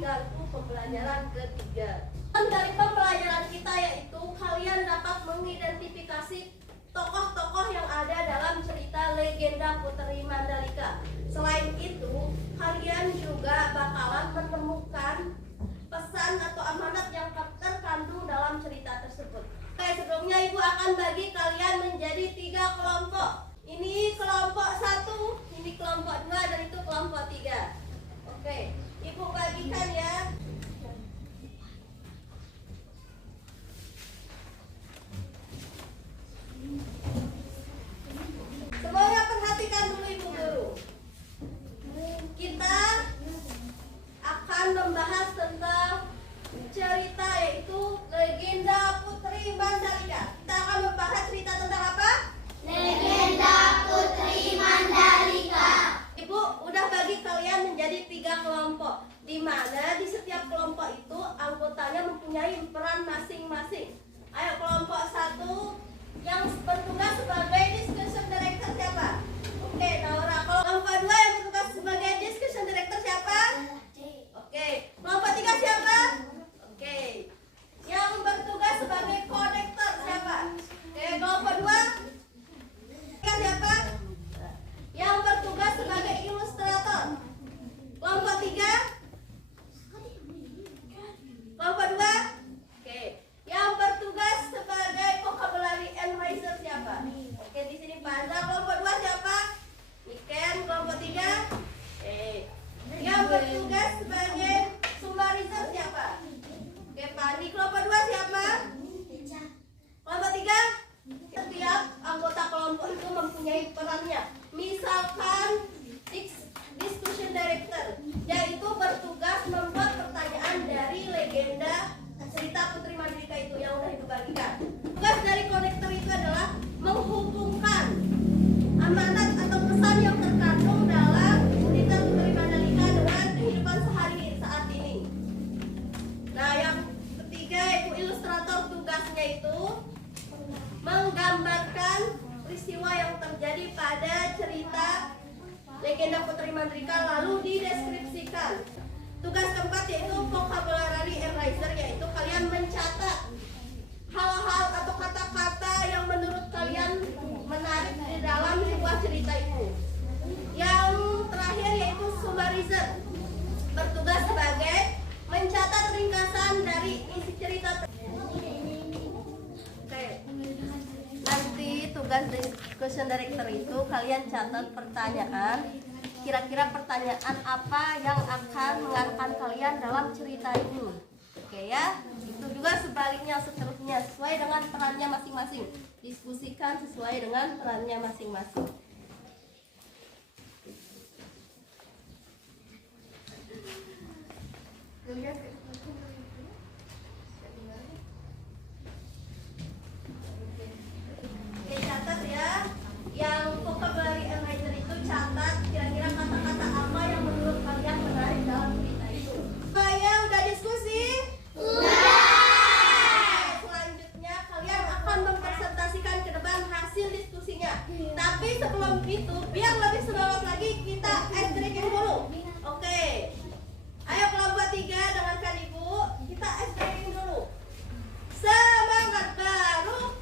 mengganggu pembelajaran ketiga. Dari pembelajaran kita yaitu kalian dapat mengidentifikasi tokoh-tokoh yang ada dalam cerita legenda Putri Mandalika. Selain itu, kalian juga bakalan menemukan pesan atau amanat yang terkandung dalam cerita tersebut. Oke, sebelumnya Ibu akan bagi kalian menjadi 3 kelompok. Ini kelompok 1, ini kelompok 2, dan itu kelompok 3. Oke, Ibu bagikan ya. Semuanya perhatikan dulu Ibu Guru. Kita akan membahas tentang cerita yaitu legenda Putri Mandalika. Kita akan membahas cerita tentang apa? Legenda Putri Mandalika. Ibu udah bagi kalian menjadi 3 kelompok, di mana di setiap kelompok itu anggotanya mempunyai peran masing-masing. Ayo, kelompok 1 yang bertugas sebagai discussion director siapa? Oke, Naura. Kelompok 2 yang bertugas sebagai discussion director siapa? Oke. Kelompok 3 siapa? Oke. Yang bertugas sebagai konektor siapa? Oke, kelompok 2 siapa? Yang bertugas sebagai ilustrator. Kelompok 3? Kelompok 2? Oke. Yang bertugas sebagai vocabulary enhancer siapa? Oke, di sini Panda. Kelompok 2 siapa? Niken. Kelompok 3? Oke. Yang bertugas sebagai summarizer siapa? Oke, Pandi. Kelompok 2 siapa? Kelompok 3? Setiap anggota kelompok itu mempunyai perannya. Misalkan discussion director, yaitu bertugas membuat pertanyaan dari legenda cerita Putri Mandalika itu yang udah Ibu bagikan. Tugas dari konektor itu adalah menghubungkan amanat atau pesan yang terkandung dalam cerita Putri Mandalika dengan kehidupan sehari saat ini. Nah, yang ketiga yaitu ilustrator, tugasnya itu menggambarkan peristiwa yang terjadi pada cerita legenda Putri Mandalika lalu dideskripsikan. Tugas keempat yaitu vocabulary enhancer, yaitu kalian mencatat hal-hal atau kata-kata yang menurut kalian menarik di dalam sebuah cerita itu. Yang terakhir yaitu summarizer, bertugas sebagai mencatat ringkasan dari isi cerita. Oke. Nanti tugas discussion director itu kalian catat pertanyaan. Kira-kira pertanyaan apa yang akan mengangkat kalian dalam cerita ini. Oke ya. Itu juga sebaliknya, seterusnya sesuai dengan perannya masing-masing. Diskusikan sesuai dengan perannya masing-masing. Oke, catat ya. Yang vocabulary enhancer itu catat kira-kira kata-kata apa yang menurut kalian menarik dalam cerita itu. Saya udah diskusi? Selanjutnya kalian akan mempresentasikan ke depan hasil diskusinya. Tapi sebelum itu, biar lebih semangat lagi, kita ice breaking dulu. Oke. Ayo kelompok 3, dengarkan Ibu. Kita ice breaking dulu. Semangat baru.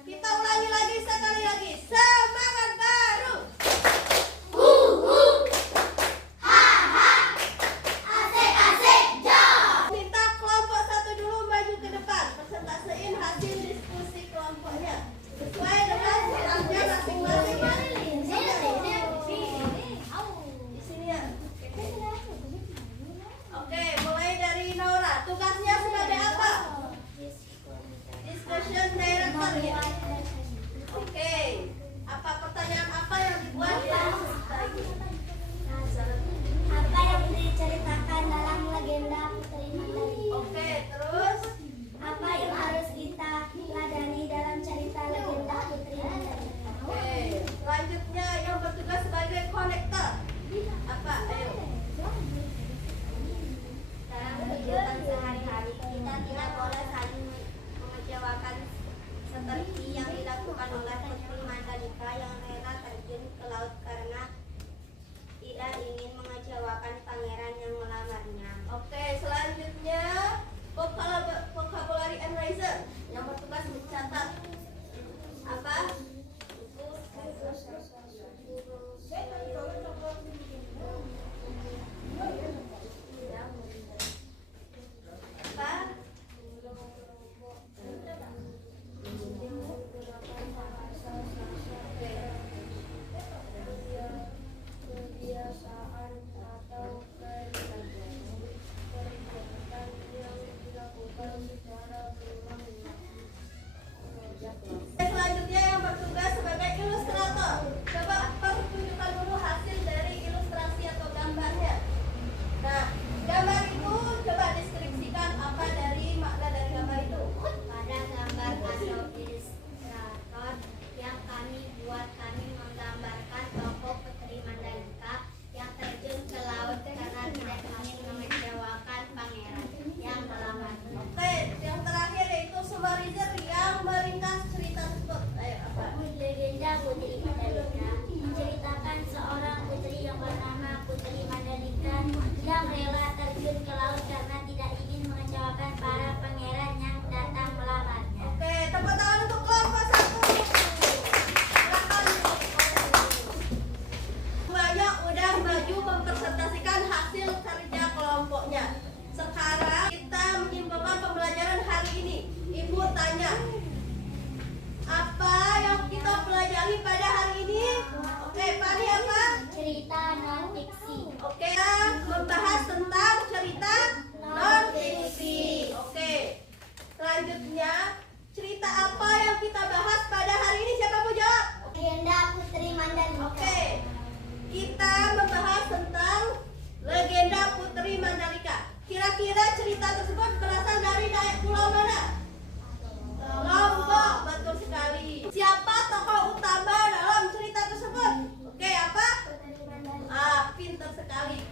Kita ulangi lagi sekali lagi. Semangat baru. Minta kelompok 1 dulu maju ke depan. Presentasiin hasil diskusi kelompoknya sesuai dengan perannya masing-masing ya. Di sini ya. Oke, mulai dari Naura. Tugasnya sebagai apa? Discussion director ya. Oke. Apa pertanyaan apa yang dibuat dalam cerita ini? Apa yang diceritakan dalam legenda Putri Mandalika? Oke, terus Apa yang harus kita ladani dalam cerita legenda Putri Mandalika? oke. Selanjutnya yang bertugas sebagai konektor. Apa? Ayo. Dalam kehidupan sehari-hari kita tidak boleh saling mengecewakan seperti yang dilakukan dilakukan oleh Putri Mandalika yang rela terjun ke laut karena tidak ingin mengecewakan pangeran yang melamarnya. Oke, selanjutnya vocabulary enhancer yang bertugas mencatat apa? Apa? Kebiasaan atau kegiatan yang dilakukan secara berulang-ulang. Selanjutnya yang bertugas sebagai ilustrator. Coba pertunjukkan dulu hasil dari ilustrasi atau gambarnya. Nah, gambar itu coba deskripsikan apa dari makna dari gambar itu. Pada gambar atau ilustrator yang kami buat, kami menggambarkan tokoh Putri Mandalika yang terjun ke laut karena tidak ingin mengecewakan pangeran yang melamarnya. Oke, yang terakhir yaitu summarizer yang meringkas cerita tersebut. Ayo, apa? Legenda Putri Mandalika menceritakan seorang putri yang bernama Putri Mandalika yang rela terjun ke laut karena tidak ingin mengecewakan para pangeran yang datang melamarnya. Oke, tepuk tangan untuk kelompok 1. Silakan. Semuanya udah maju mempresentasikan hasil kerja kelompoknya. Sekarang kita menyimpulkan pembelajaran hari ini. Ibu tanya, apa yang kita pelajari pada hari ini? Oke, Pani apa? Cerita non fiksi. Oke, kita membahas tentang cerita non fiksi. Oke, selanjutnya cerita apa yang kita bahas pada hari ini? Siapa mau jawab? Legenda Putri Mandalika. Oke, kita membahas tentang legenda Putri Mandalika. Kira-kira cerita tersebut berasal dari pulau mana? Lombok, betul sekali. Siapa tokoh utama dalam cerita tersebut? Oke, apa? Putri Mandalika. Pintar sekali.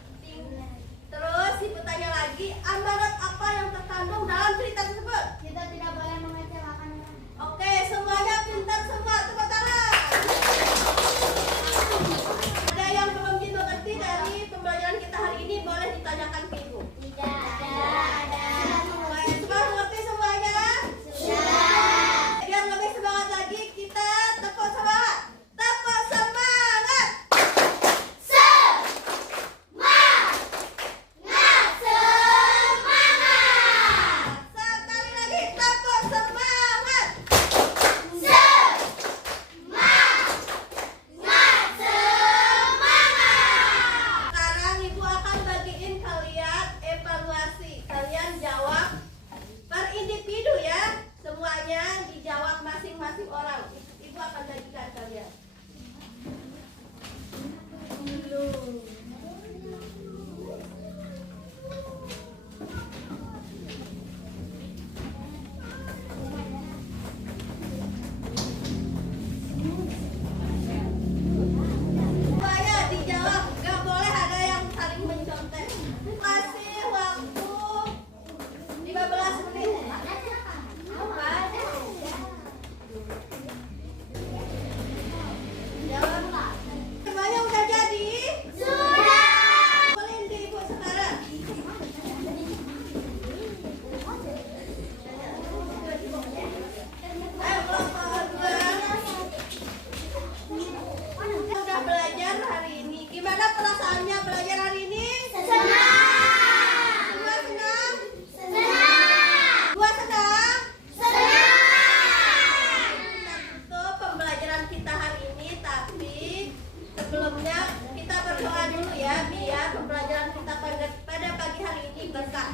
Terus ibu tanya lagi, amanat apa yang terkandung dalam cerita tersebut? Kita tidak boleh mengecewakan orang. Oke, semuanya pintar semua. Tepuk tangan. Ada yang belum dimengerti dari pembelajaran kita hari ini, boleh ditanyakan ke ibu. Tidak ada. Baik, semua mengerti semuanya? Sudah. Biar lebih semangat lagi, kita tepuk semangat. Tepuk semangat. Sekali lagi, tepuk semangat. Sekarang ibu akan bagiin kalian evaluasi. Kalian jawab per individu ya. Semuanya dijawab masing-masing orang. Ibu akan bagikan kalian. Semuanya dijawab, gak boleh ada yang saling mencontek. Kasih waktu 15 menit. Apa? Jawab. Semuanya udah jadi? Sudah. Boleh di ibu sekarang. Ayo kelompok kedua. Udah belajar hari ini. Gimana perasaannya belajar hari ini? Senang. Semua senang? Senang. Dua senang? Senang. Itu pembelajaran kita hari ini, tapi sebelumnya kita berdoa dulu ya biar pembelajaran kita pada pagi hari ini berkah.